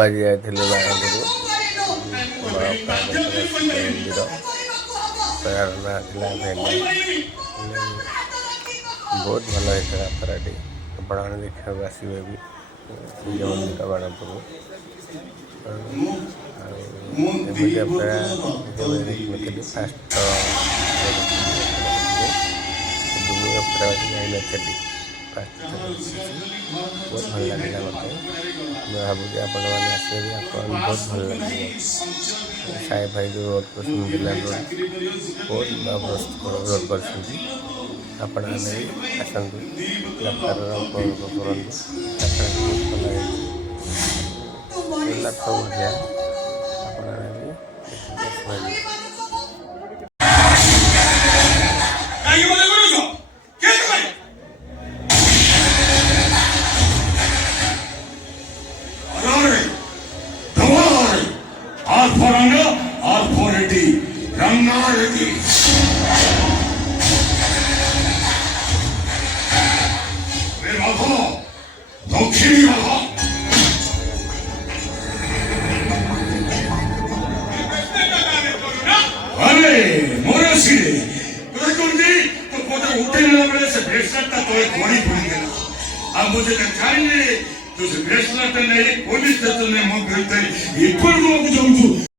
आज जाइली बाणपुर मंदिर प्रेरणा बहुत भल होता पराटी आपण देखा आसवे भी सूर्य मंदिर बाणपुर फास्ट बहुत भल लगे मत मैं भावी आपण मैंने आसवे बहुत भल लगे साई भाई जो रोड कर बहुत रोड कर आपण आसतु यात्रा उपभोग करूँ लक्ष मजा मुझे चाहिए तो ब्रेसलेट नहीं पुलिस स्टेशन में मुझे इक्वल लोग जाऊँ